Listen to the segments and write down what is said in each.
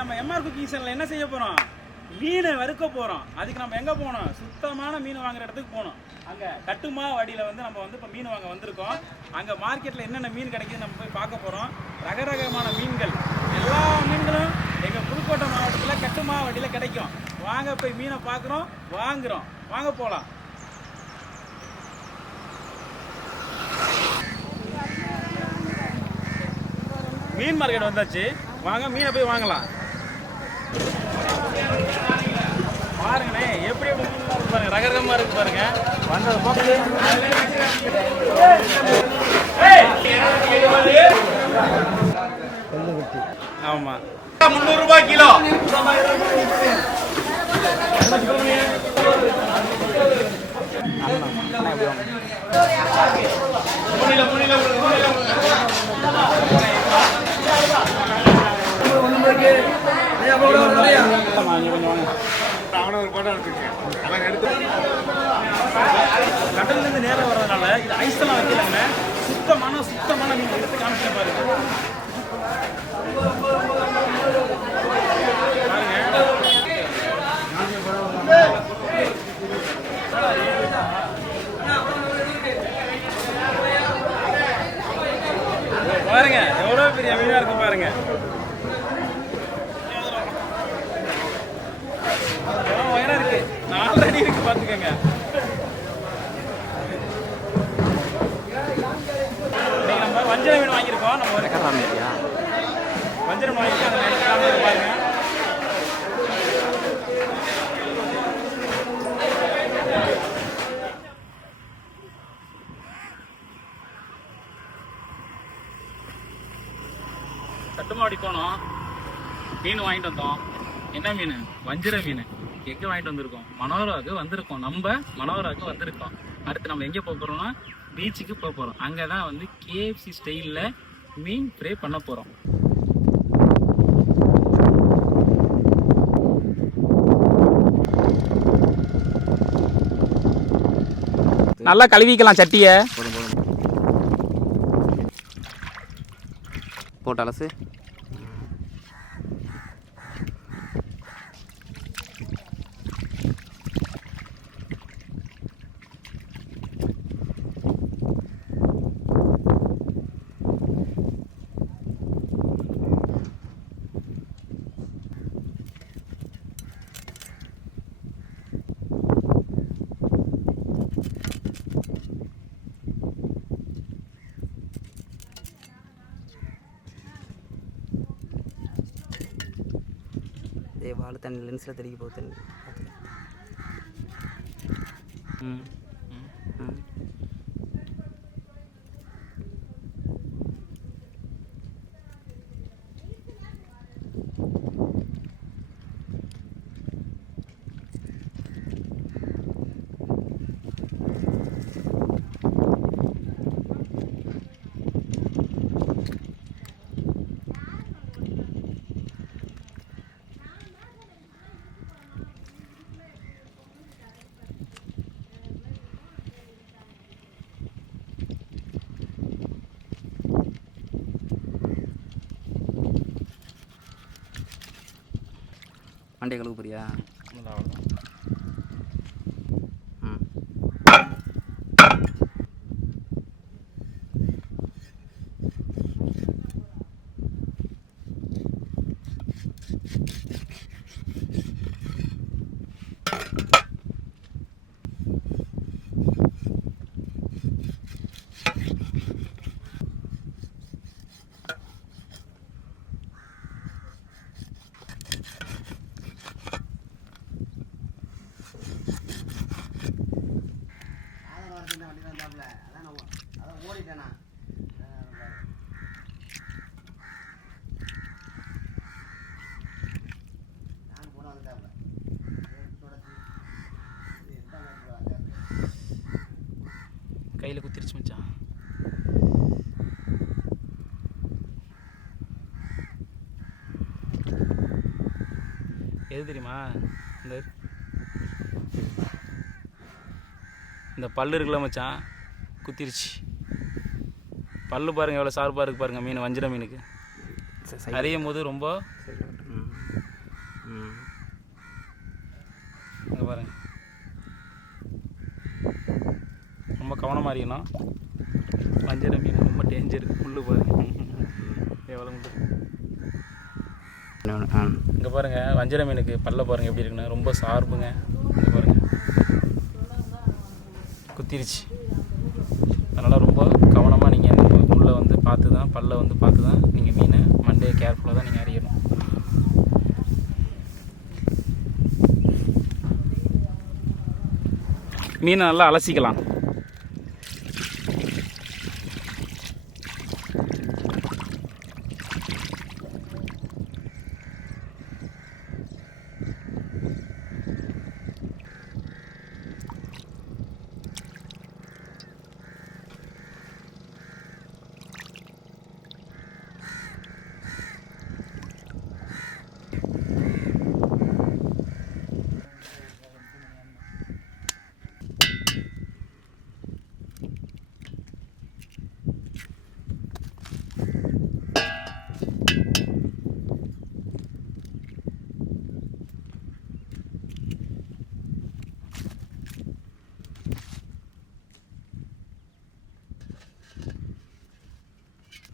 நம்ம MR cooking channel என்ன செய்ய போறோம்? மீனை வறுக்க போறோம். அதுக்கு நம்ம எங்க போகணும்? சுத்தமான மீன் வாங்குற இடத்துக்கு போகணும். அங்க கட்டுமா வடியில வந்து நம்ம வந்து இப்போ மீன் வாங்க வந்திருக்கோம். அங்க மார்க்கெட்ல என்னென்ன மீன் கிடைக்குது நம்ம போய் பார்க்க போறோம். ரகரகமான மீன்கள். எல்லா மீன்களும் எங்க புதுக்கோட்டை மாவட்டத்துல கட்டுமா வடியில கிடைக்கும். வாங்க போய் மீனை பார்க்குறோம். வாங்குறோம். வாங்க போலாம் மீன் மார்க்கெட் வந்தாச்சு. வாங்க மீனை போய் வாங்கலாம். பாருங்கண்ணே எப்படி பாருங்க ரகரகமா இருக்கு பாருங்க. வந்தது போக்கு ஆமா. முந்நூறு ரூபாய் கிலோ. முன்னில முன்னில முன்னில அவனை ஒரு போட்டோ எடுத்துருக்கேன் அவன் எடுத்து கடல்லேருந்து நேரம் வர்றதுனால இது ஐஸ்லாம் வைக்கலங்க. சுத்தமான சுத்தமான மீன் எடுத்து காமிச்சேன் பாருங்க பாருங்க. பாருங்க எவ்வளவு பெரிய மீனா இருக்கு பாருங்க எவ்வளவு உயரம் இருக்கு நாலு அடி இருக்கு பாத்துக்கோங்க இன்னைக்கு நம்ம வஞ்சர மீன் வாங்கியிருக்கோம் நம்ம ஒரு வஞ்சர மீன் வாங்கியிருக்கோம் அதை எடுத்து பாருங்க கட்டுமாடி போனோம். மீன் வாங்கிட்டு வந்தோம். என்ன மீன்? வஞ்சிர மீன். எங்கே வாங்கிட்டு வந்திருக்கோம்? மனோராவுக்கு வந்திருக்கோம். நம்ம மனோராவுக்கு வந்திருக்கோம். அடுத்து நம்ம எங்கே போக போகிறோம்னா பீச்சுக்கு போக போகிறோம் அங்கே தான் வந்து கேஎஃப்சி ஸ்டைலில் மீன் ஃப்ரை பண்ண போகிறோம் நல்லா கழுவிக்கலாம் சட்டியை. போட்டு அலசு. வாழை தண்ணி லென்ஸில் தெளிக்க போகுது தண்ணி. ம். ம் மண்டே கழுவு போறியா? வண்டி தான் தாப்புல அதான் நான் அதான் ஓடிட்டேன் நான் நான் கூட கையில் குத்திருச்சு மச்சான். எது தெரியுமா? இந்த இந்த பல்லு இருக்குல்ல மச்சான்? குத்திருச்சு. பல்லு பாருங்க எவ்வளோ ஷார்ப்பாக இருக்கு பாருங்க மீன் வஞ்சிர மீனுக்கு. அறியும் போது ரொம்ப இங்கே பாருங்க. ரொம்ப கவனமாக இருக்கணும் வஞ்சர மீன் ரொம்ப டேஞ்சர் முள்ளு பாருங்க. எவ்வளோ முள்ளு. இங்கே பாருங்க வஞ்சர மீனுக்கு பல்ல பாருங்க எப்படி இருக்குன்னு. ரொம்ப சார்புங்க. இங்கே பாருங்க. குத்திருச்சு. அதனால் ரொம்ப கவனமாக நீங்கள் முள்ளை வந்து பார்த்து தான் பல்ல வந்து பார்த்து தான் நீங்கள் மீனை மண்டே கேர்ஃபுல்லாக தான் நீங்கள் அறியணும் மீனை நல்லா அலசிக்கலாம்.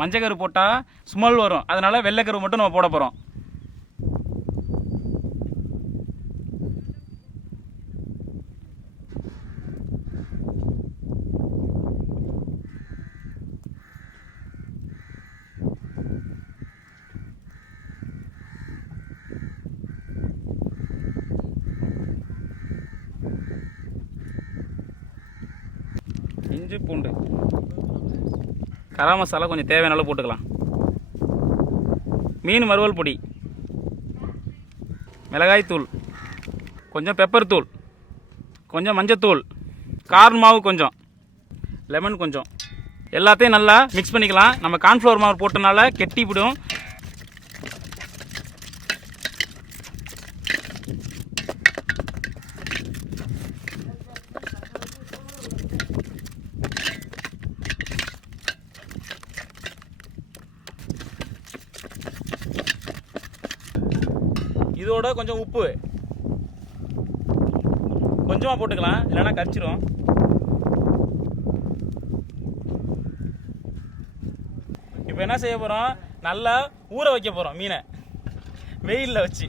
மஞ்சக்கரு போட்டால் ஸ்மெல் வரும். அதனால் வெள்ளைக்கரு மட்டும் நம்ம போட போகிறோம் இஞ்சி பூண்டு. கரம் மசாலா கொஞ்சம் தேவையான அளவு போட்டுக்கலாம். மீன் வறுவல் பொடி. மிளகாய் தூள். கொஞ்சம் பெப்பர் தூள். கொஞ்சம் மஞ்சத்தூள் கார்ன் மாவு கொஞ்சம். லெமன் கொஞ்சம். எல்லாத்தையும் நல்லா மிக்ஸ் பண்ணிக்கலாம். நம்ம கார்ன்ஃப்ளவர் மாவு போட்டனால கெட்டி விடும் இதோட கொஞ்சம் உப்பு. கொஞ்சமாக போட்டுக்கலாம் இல்லைன்னா கரிச்சிரும். இப்போ என்ன செய்ய போகிறோம் நல்லா ஊற வைக்க போகிறோம் மீனை. வெயிலில் வச்சு.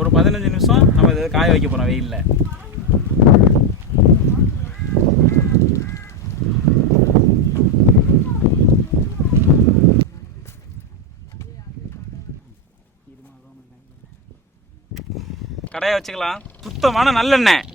ஒரு பதினஞ்சு நிமிஷம் நம்ம இதை காய வைக்க போகிறோம் வெயிலில். கடையை வச்சுக்கலாம். சுத்தமான நல்லெண்ணெய்.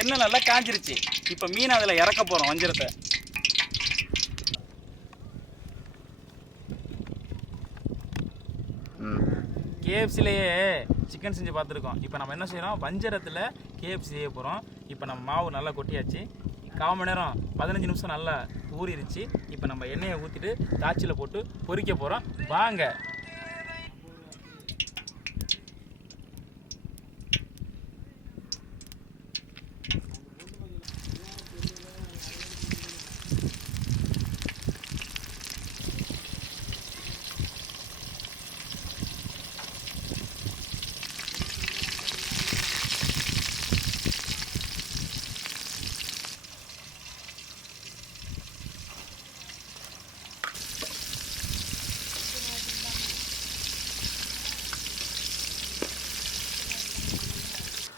எண்ணெய் நல்லா காஞ்சிருச்சு. இப்போ மீன் அதில் இறக்க போகிறோம் வஞ்சிரத்தை. கேஎஃப்சிலேயே சிக்கன் செஞ்சு பார்த்துருக்கோம். இப்போ நம்ம என்ன செய்கிறோம் வஞ்சரத்தில் கேஎஃப்சி செய்ய போகிறோம் இப்போ நம்ம மாவு நல்லா கொட்டியாச்சு. கால் மணி நேரம் பதினஞ்சு நிமிஷம் நல்லா ஊறிடுச்சு இப்போ நம்ம எண்ணெயை ஊற்றிட்டு தாச்சியில் போட்டு பொறிக்க போகிறோம் வாங்க.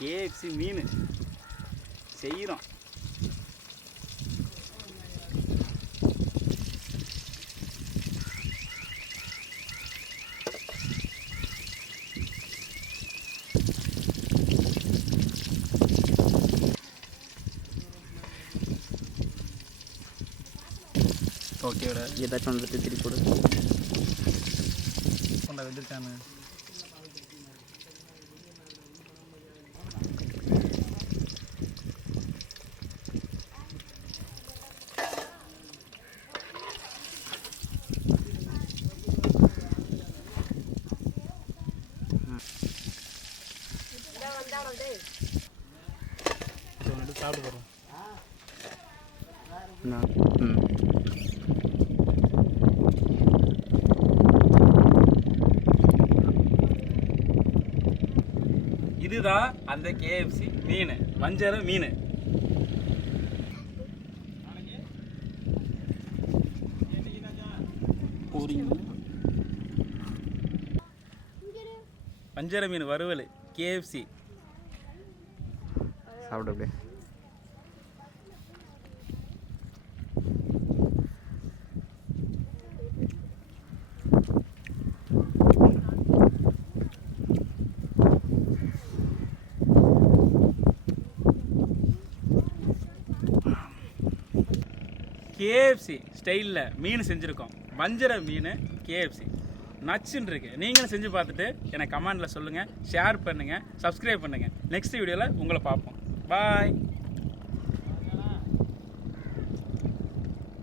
கேஎஃப்சி மீன். செய்கிறோம் ஓகேடா. ஏதாச்சும் எடுத்து திருப்பி போடு சாப்பிட்டு போகிறோம் ம் இதுதான் அந்த கேஎஃப்சி மீன் வஞ்சர மீன். வஞ்சர மீன் வறுவல் கேஎஃப்சி சாப்பிடு அப்படியே. கேஎஃப்சி ஸ்டைலில் மீன் செஞ்சுருக்கோம். வஞ்சர மீன் கேஎஃப்சி நச்சுன்னு இருக்கு. நீங்களும் செஞ்சு பார்த்துட்டு எனக்கு கமெண்டில் சொல்லுங்கள் ஷேர் பண்ணுங்கள் சப்ஸ்கிரைப் பண்ணுங்கள் நெக்ஸ்ட் வீடியோவில் உங்களை பார்ப்போம். பாய்